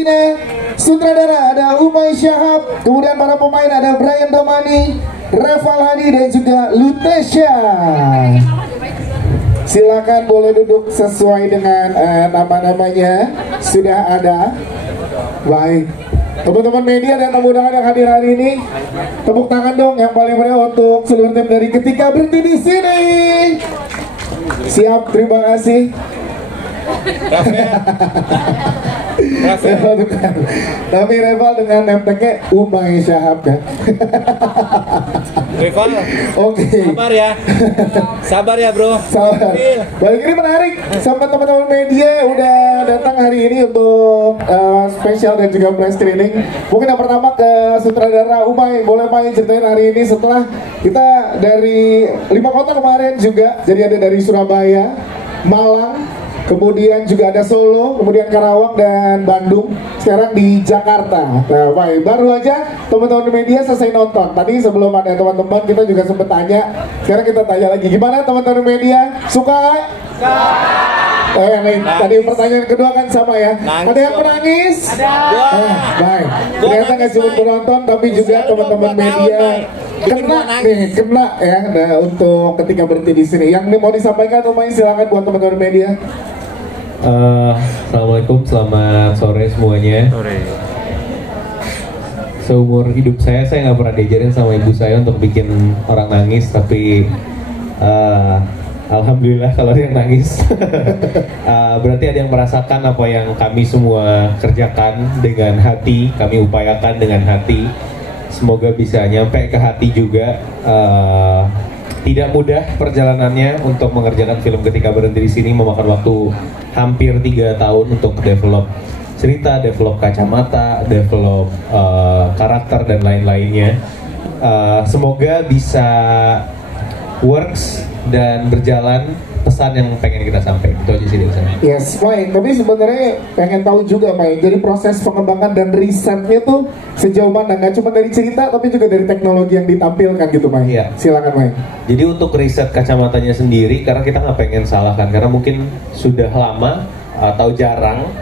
sini. Sutradara ada Umay Syahab, kemudian para pemain ada Brian Domani, Reval Hadi dan juga Lutesha. Silakan boleh duduk sesuai dengan nama-namanya sudah ada. Baik, teman-teman media dan tamu undangan yang hadir hari ini, tepuk tangan dong yang paling meriah untuk seluruh tim dari Ketika Berhenti di Sini. Siap, terima kasih. Tapi Reval dengan name-tagnya Umay Syahab ya. Reval, oke. Sabar ya, sabar ya bro. Sabar. Baik, ini menarik. Sama teman-teman media udah datang hari ini untuk spesial dan juga press screening. Mungkin yang pertama ke sutradara Umay, boleh main ceritain hari ini setelah kita dari 5 kota kemarin juga. Jadi ada dari Surabaya, Malang, kemudian juga ada Solo, kemudian Karawang dan Bandung. Sekarang di Jakarta. Nah, baik, baru aja teman-teman media selesai nonton. Tadi sebelum ada teman-teman kita juga sempat tanya. Sekarang kita tanya lagi, gimana teman-teman media? Suka? Tadi pertanyaan kedua kan sama ya. Ada yang menangis? Ada. Baik. Ternyata nggak cuma penonton, tapi juga teman-teman media kena ya. Nah, untuk Ketika Berhenti di Sini. Yang mau disampaikan, Umay, silakan buat teman-teman media. Assalamualaikum, selamat sore semuanya. Seumur hidup saya nggak pernah diajarin sama ibu saya untuk bikin orang nangis, tapi alhamdulillah kalau ada yang nangis. Berarti ada yang merasakan apa yang kami semua kerjakan dengan hati, kami upayakan dengan hati. Semoga bisa nyampe ke hati juga. Tidak mudah perjalanannya untuk mengerjakan film Ketika Berhenti di Sini, memakan waktu hampir 3 tahun untuk develop cerita, develop kacamata, develop karakter dan lain-lainnya. Semoga bisa works dan berjalan pesan yang pengen kita sampaikan. Itu aja sih dari saya. Yes, Mai. Tapi sebenarnya pengen tahu juga, Mai. Jadi proses pengembangan dan risetnya tuh sejauh mana? Nggak cuma dari cerita, tapi juga dari teknologi yang ditampilkan gitu, Mai. Iya. Silakan, Mai. Jadi untuk riset kacamatanya sendiri, karena kita nggak pengen salahkan, karena mungkin sudah lama atau jarang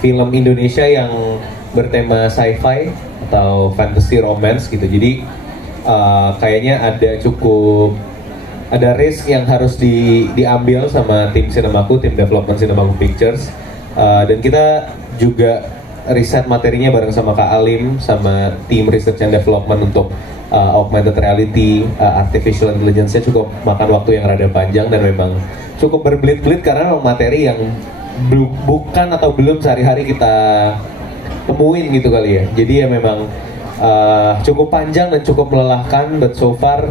film Indonesia yang bertema sci-fi atau fantasy romance gitu. Jadi kayaknya ada risk yang harus diambil sama tim Sinemaku, tim development Sinemaku Pictures, dan kita juga riset materinya bareng sama Kak Alim sama tim research and development untuk augmented reality, artificial intelligence-nya cukup makan waktu yang rada panjang dan memang cukup berbelit-belit karena memang materi yang bukan atau belum sehari-hari kita temuin gitu kali ya. Jadi ya memang cukup panjang dan cukup melelahkan, but so far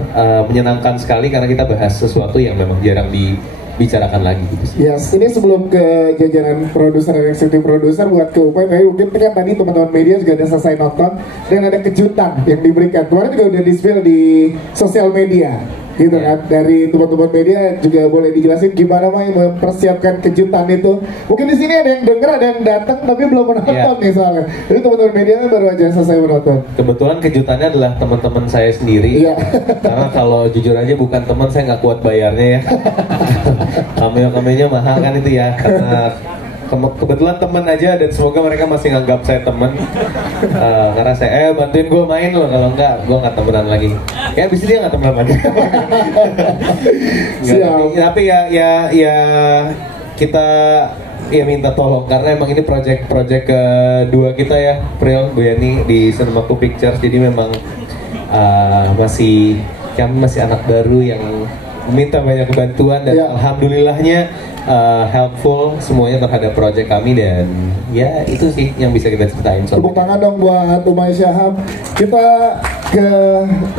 menyenangkan sekali karena kita bahas sesuatu yang memang jarang dibicarakan lagi gitu. Yes, ini sebelum ke jajaran produser dan eksekutif produser buat ke Umay, mungkin kan tadi teman-teman media juga udah selesai nonton dan ada kejutan yang diberikan. Kemarin juga udah di-spill di sosial media. Gitu kan, dari teman-teman media juga boleh dijelasin gimana Mai mempersiapkan kejutan itu. Mungkin di sini ada yang denger, ada yang datang tapi belum menonton nih soalnya. Jadi teman-teman media baru aja selesai menonton. Kebetulan kejutannya adalah teman-teman saya sendiri. Karena kalau jujur aja bukan teman, saya nggak kuat bayarnya ya. Cameo-cameonya mahal kan itu ya. Karena kebetulan temen aja dan semoga mereka masih nganggap saya temen. Karena saya bantuin gue main loh, kalau enggak gue nggak temenan lagi. Ya abis itu dia nggak temenan lagi. Tapi ya kita ya minta tolong karena emang ini project kedua kita ya, Pril, Bu Yani di Sinemaku Pictures. Jadi memang kami masih anak baru yang meminta banyak bantuan dan alhamdulillahnya helpful semuanya terhadap project kami, dan ya itu sih yang bisa kita ceritain. Tepuk tangan dong buat Umay Syahab. Kita ke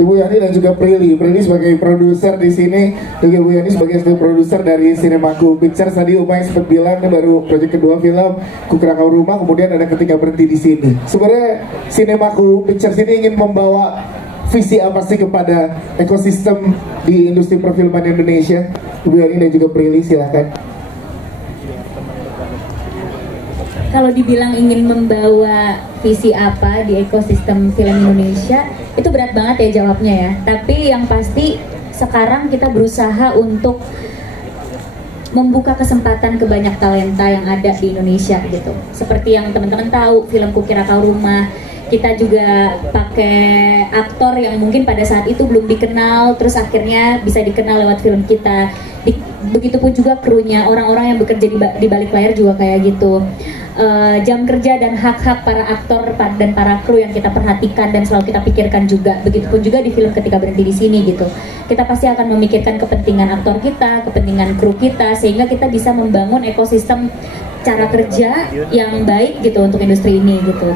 Ibu Yani dan juga Prilly sebagai produser di sini, juga Ibu Yani sebagai produser dari Sinemaku Pictures. Tadi Umay sempat bilang ini baru project kedua film Kukerakau Rumah, kemudian ada Ketika Berhenti di Sini. Sebenarnya Sinemaku Pictures ini ingin membawa visi apa sih kepada ekosistem di industri perfilman Indonesia? Ibu Yani dan juga Prilly, silakan. Kalau dibilang ingin membawa visi apa di ekosistem film Indonesia, itu berat banget ya jawabnya ya. Tapi yang pasti sekarang kita berusaha untuk membuka kesempatan ke banyak talenta yang ada di Indonesia gitu. Seperti yang teman-teman tahu, film Kukira Kau Rumah, kita juga pakai aktor yang mungkin pada saat itu belum dikenal, terus akhirnya bisa dikenal lewat film kita. Begitupun juga krunya, orang-orang yang bekerja di balik layar juga kayak gitu. Jam kerja dan hak-hak para aktor dan para kru yang kita perhatikan dan selalu kita pikirkan juga. Begitupun juga di film Ketika Berhenti di Sini gitu. Kita pasti akan memikirkan kepentingan aktor kita, kepentingan kru kita, sehingga kita bisa membangun ekosistem cara kerja yang baik gitu untuk industri ini gitu.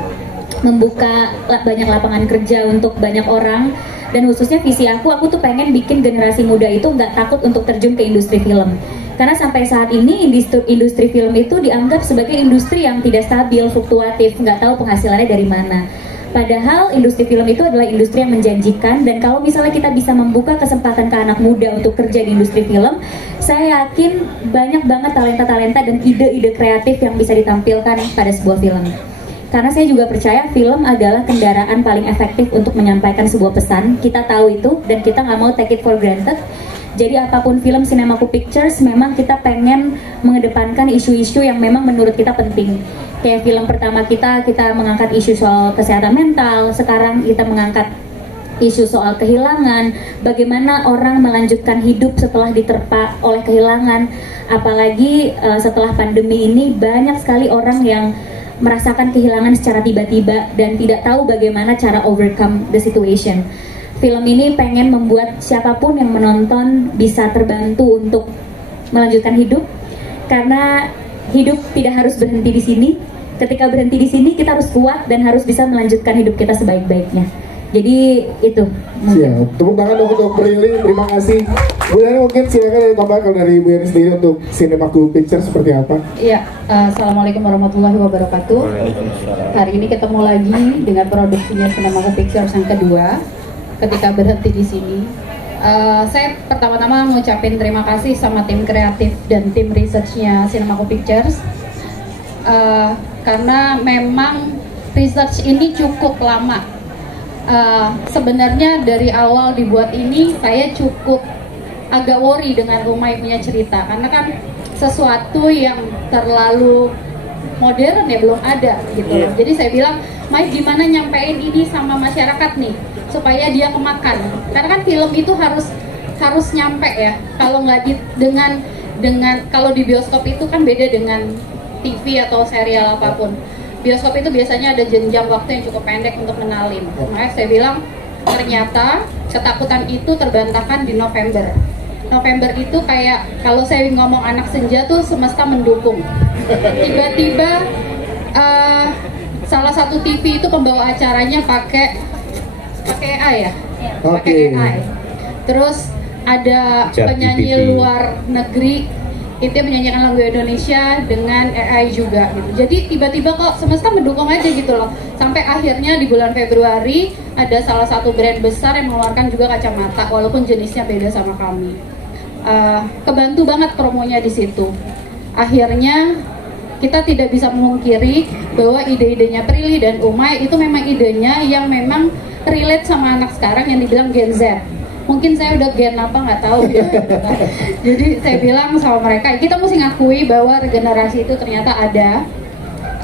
Membuka banyak lapangan kerja untuk banyak orang, dan khususnya visi aku tuh pengen bikin generasi muda itu nggak takut untuk terjun ke industri film. Karena sampai saat ini industri film itu dianggap sebagai industri yang tidak stabil, fluktuatif, nggak tahu penghasilannya dari mana. Padahal industri film itu adalah industri yang menjanjikan, dan kalau misalnya kita bisa membuka kesempatan ke anak muda untuk kerja di industri film, saya yakin banyak banget talenta-talenta dan ide-ide kreatif yang bisa ditampilkan pada sebuah film. Karena saya juga percaya film adalah kendaraan paling efektif untuk menyampaikan sebuah pesan. Kita tahu itu, dan kita nggak mau take it for granted. Jadi apapun film Cinemaku Pictures, memang kita pengen mengedepankan isu-isu yang memang menurut kita penting. Kayak film pertama kita mengangkat isu soal kesehatan mental. Sekarang kita mengangkat isu soal kehilangan, bagaimana orang melanjutkan hidup setelah diterpa oleh kehilangan. Apalagi setelah pandemi ini, banyak sekali orang yang merasakan kehilangan secara tiba-tiba dan tidak tahu bagaimana cara overcome the situation. Film ini pengen membuat siapapun yang menonton bisa terbantu untuk melanjutkan hidup, karena hidup tidak harus berhenti di sini. Ketika berhenti di sini, kita harus kuat dan harus bisa melanjutkan hidup kita sebaik-baiknya. Jadi itu. Siap. Tepuk tangan dong untuk Prilly. Terima kasih. Bu Yani, mungkin silakan dari tambahkan dari Bu Yani sendiri untuk Cinemaku Pictures seperti apa? Iya, Assalamualaikum warahmatullahi wabarakatuh. Hari ini ketemu lagi dengan produksinya Cinemaku Pictures yang kedua, Ketika Berhenti di Sini. Saya pertama-tama mengucapkan terima kasih sama tim kreatif dan tim researchnya Cinemaku Pictures, karena memang research ini cukup lama. Sebenarnya dari awal dibuat ini saya cukup agak worry dengan Umay punya cerita, karena kan sesuatu yang terlalu modern ya belum ada gitu. Jadi saya bilang, Mai gimana nyampein ini sama masyarakat nih supaya dia kemakan, karena kan film itu harus nyampe ya. Kalau nggak dengan kalau di bioskop itu kan beda dengan TV atau serial apapun. Bioskop itu biasanya ada jenjang waktu yang cukup pendek untuk mengenalin. Makanya saya bilang, ternyata ketakutan itu terbantahkan di November. November itu kayak kalau saya ngomong anak senja tuh semesta mendukung. Tiba-tiba salah satu TV itu pembawa acaranya pakai AI ya, pakai AI. Terus ada penyanyi luar negeri itu menyanyikan lagu Indonesia dengan AI juga gitu. Jadi tiba-tiba kok semesta mendukung aja gitu loh. Sampai akhirnya di bulan Februari ada salah satu brand besar yang mengeluarkan juga kacamata walaupun jenisnya beda sama kami. Kebantu banget promonya di situ. Akhirnya kita tidak bisa memungkiri bahwa ide-idenya Prilly dan Umay itu memang idenya yang memang relate sama anak sekarang yang dibilang Gen Z. Mungkin saya udah gen apa nggak tahu ya. Jadi saya bilang sama mereka, kita mesti ngakui bahwa regenerasi itu ternyata ada.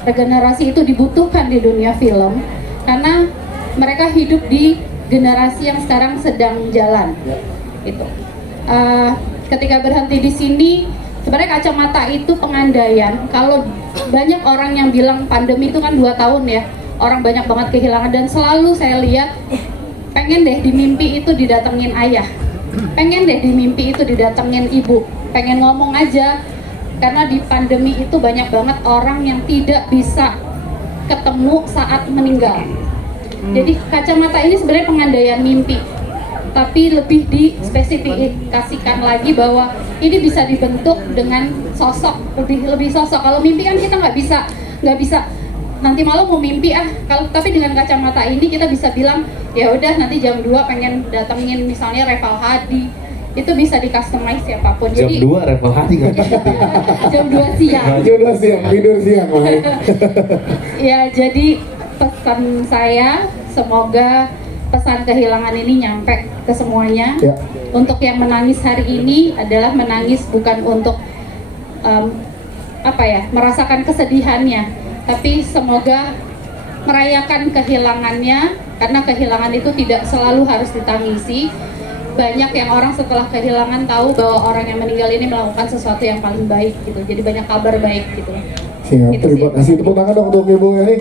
Regenerasi itu dibutuhkan di dunia film karena mereka hidup di generasi yang sekarang sedang jalan. Gitu. Ketika Berhenti di Sini, sebenarnya kacamata itu pengandaian. Kalau banyak orang yang bilang pandemi itu kan 2 tahun ya, orang banyak banget kehilangan, dan selalu saya lihat pengen deh di mimpi itu didatengin ayah, pengen deh di mimpi itu didatengin ibu, pengen ngomong aja, karena di pandemi itu banyak banget orang yang tidak bisa ketemu saat meninggal. Jadi kacamata ini sebenarnya pengandaian mimpi, tapi lebih dispesifikasikan lagi bahwa ini bisa dibentuk dengan sosok, lebih sosok. Kalau mimpi kan kita nggak bisa nanti malam mau mimpi tapi dengan kacamata ini kita bisa bilang ya udah nanti jam 2 pengen datengin misalnya Reval Hadi, itu bisa di customize siapapun. Jam Jadi 2 Reval Hadi nggak jam 2 siang. Jam 2 siang, tidur siang. Ya, jadi pesan saya semoga pesan kehilangan ini nyampe ke semuanya. Untuk yang menangis hari ini adalah menangis bukan untuk merasakan kesedihannya, tapi semoga merayakan kehilangannya, karena kehilangan itu tidak selalu harus ditangisi. Banyak yang orang setelah kehilangan tahu bahwa orang yang meninggal ini melakukan sesuatu yang paling baik gitu, jadi banyak kabar baik gitu. Siap, terima kasih. Tepuk tangan dong untuk Ibu Eli.